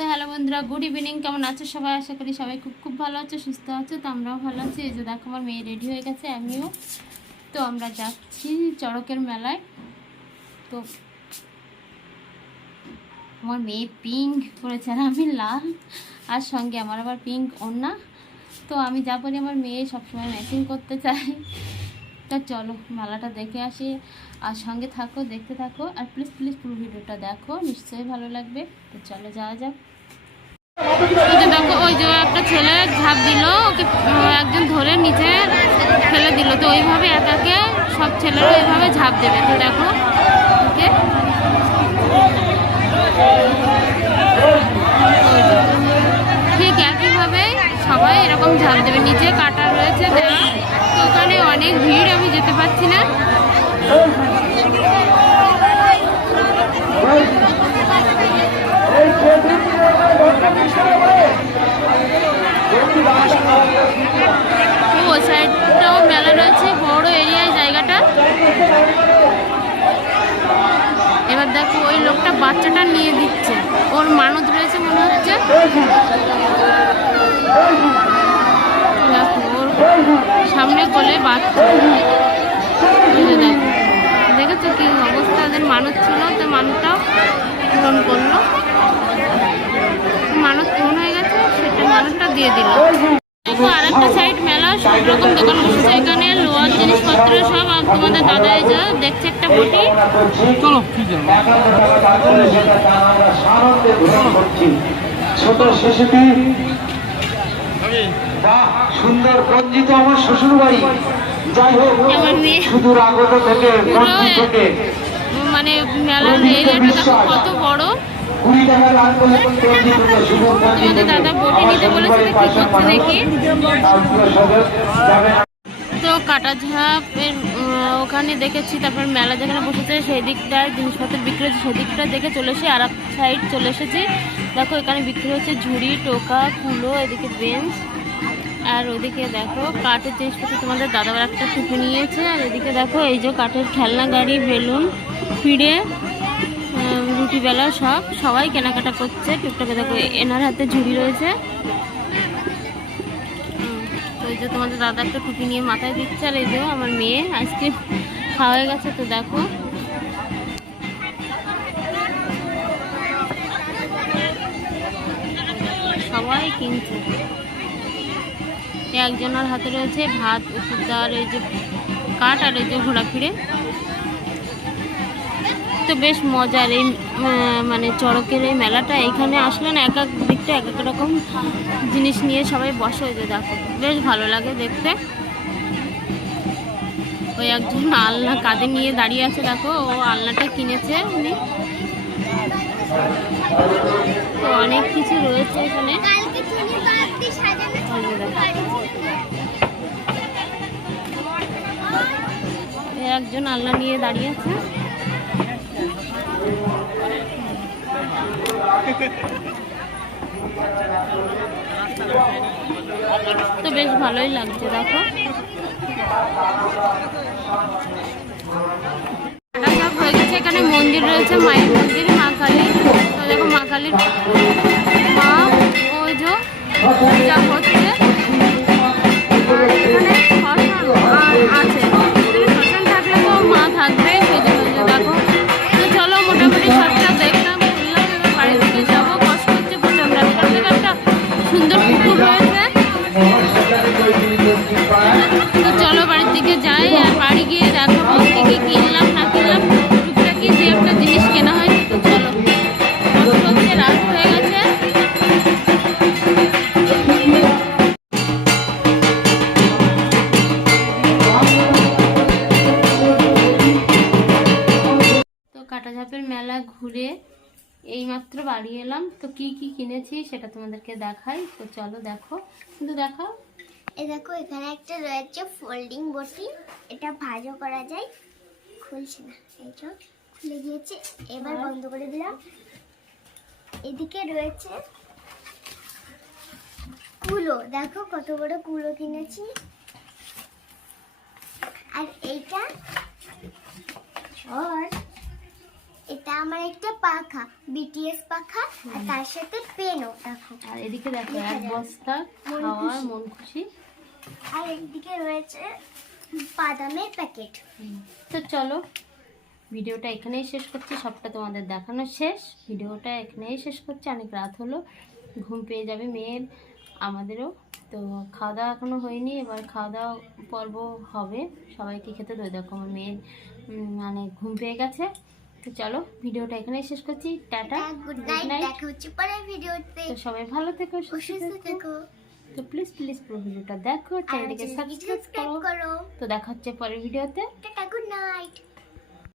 তো হ্যালো বন্ধুরা, good evening. কেমন আছো সবাই? আশা করি সবাই খুব খুব ভালো আছো, সুস্থ আছো, তো আমরাও ভালো আছি। এই যে দেখো, আমার মেয়ে রেডি হয়ে গেছে, আমিও। তো আমরা যাচ্ছি চড়কের মেলায়। তো আমার মেয়ে পিঙ্ক পরেছে আর আমি লাল, আর সঙ্গে আমার আবার পিঙ্ক ওড়না। তো আমি যা বলি আমার মেয়ে সবসময় ম্যাচিং করতে চাই তা চলো মেলাটা দেখে আসি। আর সঙ্গে থাকো, দেখতে থাকো, আর প্লিজ প্লিজ পুরো ভিডিওটা দেখো, নিশ্চয়ই ভালো লাগবে। তো চলো যাওয়া যাক। দেখো, ওই যে একটা ছেলে ঝাঁপ দিল, ওকে একজন ধরে নিচে ফেলে দিল। তো ওইভাবে একাকে সব ছেলেরা ওইভাবে ঝাঁপ দেবে। তো দেখো, ওকে। যেতে না। মেলা রয়েছে, বড় এরিয়ায় জায়গাটা। এবার দেখো, ওই লোকটা বাচ্চাটা নিয়ে দিচ্ছে। ওর মানত রয়েছে মনে হচ্ছে। ওর সামনে কোলে বাচ্চা এই যে দেখো দেখেছ কি অবস্থা ওদের মানত ছিল তো মানতটাও পূরণ করল। মানত পূরণ হয়ে গেছে সেটা মানতটা দিয়ে দিল। আরেকটা সাইড মেলা সব রকম দোকান বসেছে এখানে লোহার জিনিসপত্র সব আর তোমাদের দাদা এই যে দেখছে একটা বটি। চলো কি ছোট শিশুটি সুন্দর রঞ্জিত আমার শ্বশুর বাড়ি যাই হোক সুদূর আগত থেকে থেকে মানে মেলার এরিয়াটা দেখো কত বড়। তোমাদের দাদা বটি নিতে বলেছে তো কি করছে দেখি তো কাটাঝাপের ওখানে দেখেছি তারপর মেলা যেখানে বসেছে সেই দিকটায় জিনিসপত্র বিক্রি হচ্ছে সেদিকটা দেখে চলে এসে আর সাইড চলে এসেছি। দেখো এখানে বিক্রি হচ্ছে ঝুড়ি টোকা কুলো এদিকে বেঞ্চ আর ওদিকে দেখো কাঠের জিনিসপত্র তোমাদের দাদাবার একটা টুপি নিয়েছে আর এদিকে দেখো এই যে কাঠের খেলনা গাড়ি বেলুন ফিরে রুটি বেলা সব, সবাই কেনাকাটা করছে, টুকটাকে দেখো, এনার হাতে ঝুড়ি রয়েছে। তো এই যে তোমাদের দাদা একটা টুপি নিয়ে মাথায় দিচ্ছে, আর এই যে আমার মেয়ে আইসক্রিম খাওয়া হয়ে গেছে, তো দেখো। সবাই কিনছে। একজনের হাতে রয়েছে ভাত ওষুধ আর এই যে কাঠ, আর এই যে ঘোরা ফিরে। তো বেশ মজার এই মানে চড়কের এই মেলাটা। এখানে আসলে না এক এক দিকটা এক এক রকম জিনিস নিয়ে সবাই বসে যে দেখো। বেশ ভালো লাগে দেখতে। ওই একজন আলনা কাঁধে নিয়ে দাঁড়িয়ে আছে দেখো ও আলনাটা কিনেছে উনি। তো অনেক কিছু রয়েছে এখানে। একজন আলনা নিয়ে দাঁড়িয়ে আছে। তো বেশ ভালোই লাগছে, দেখো। সব হয়ে গেছে, এখানে মন্দির রয়েছে, মায়ের মন্দির, মা কালী তো দেখো মা কালীর মা ওই যা হচ্ছে যাই আর বাড়ি গিয়ে দেখাবো কি কি কিনলাম, না কিনলাম, টুকটাকি যে একটা জিনিস কেনা হয়, তো চলো। কষ্ট হয়ে গেছে। তো কাটাঝাপের মেলা ঘুরে এইমাত্র বাড়ি এলাম। তো কি কি কিনেছি সেটা তোমাদেরকে দেখাই। তো চলো দেখো। কিন্তু দেখাও। এ দেখো এখানে একটা রয়েছে ফোল্ডিং বটি এটা ভাজও করা যায়। খুলছে না। এই খুলে গিয়েছে। এবার বন্ধ করে দিলাম। এদিকে রয়েছে কুলো। দেখো কত বড় কুলো কিনেছি। আর এইটা আর এটা আমার একটা পাখা বিটিএস পাখা। আর তার সাথে পেনও দেখো আর এদিকে দেখো এক বস্তা খাওয়ার মন খুশি। আর একদিকে রয়েছে বাদামের প্যাকেট। তো চলো ভিডিওটা এখানেই শেষ করছি সবটা তোমাদের দেখানো শেষ। ভিডিওটা এখানেই শেষ করছি অনেক রাত হলো ঘুম পেয়ে যাবে মেয়ের আমাদেরও। তো খাওয়া দাওয়া এখনও হয়নি এবার খাওয়া দাওয়া পর্ব হবে সবাইকে খেতে দেবে দেখো আমার মেয়ের মানে ঘুম পেয়ে গেছে। তো চলো ভিডিওটা এখানেই শেষ করছি টাটা গুড গুড নাইট দেখা হচ্ছে পরের ভিডিওতে। তো সবাই ভালো থেকো সুস্থ থেকো। তো প্লিজ প্লিজ পুরো ভিডিওটা দেখো চ্যানেলটাকে সাবস্ক্রাইব সাবস্ক্রাইব করো। করো। তো দেখা হচ্ছে পরের ভিডিওতে। Tata good night